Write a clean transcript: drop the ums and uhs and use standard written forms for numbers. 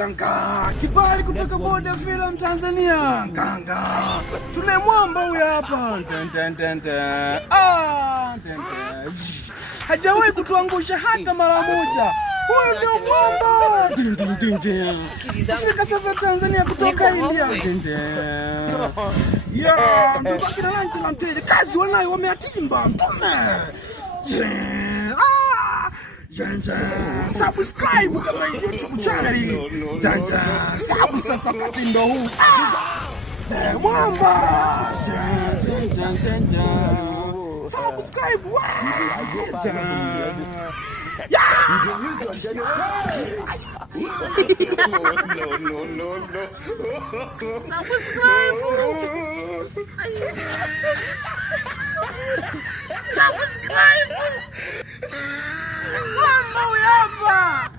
Kanga, kibali kutoka Bonde Film Tanzania. Kanga, tunamwomba huyu hapa. Hajawahi kutuangusha hata mara moja. Huyu ndio mwamba. Kufika sasa Tanzania kutoka India. Ya, ndio kina lunch la mteja. Kazi wanayo wameatimba. Mtume. Subscribe kama YouTube channel. Sabu sasa kati ndo huu. Mwamba. Subscribe. Subscribe. Mwamba hapa.